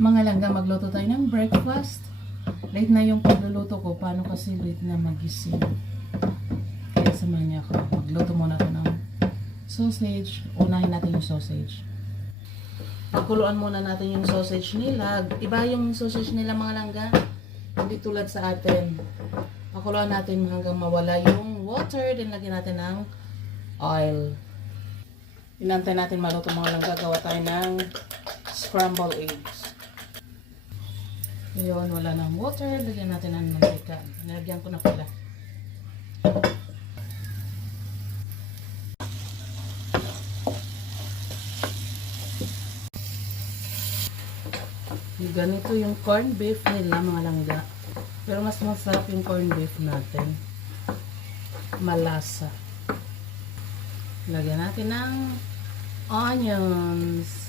Mga langga, magluto tayo ng breakfast. Late na yung pagluluto ko. Paano kasi late na magising? Kaya samahan niya ako. Magluto muna ako ng sausage. Unahin natin yung sausage. Pagkuluan muna natin yung sausage nila. Iba yung sausage nila mga langga. Hindi tulad sa atin. Pakuluan natin hanggang mawala yung water. Then lagyan natin ng oil. Inantay natin maluto mga langga. Gawa tayo ng scrambled eggs. Ngayon, wala ng water. Lagyan natin ng mantika. Nilagyan ko na pala. Ganito yung corned beef nila mga langga. Pero mas masarap yung corned beef natin. Malasa. Lagyan natin ng onions.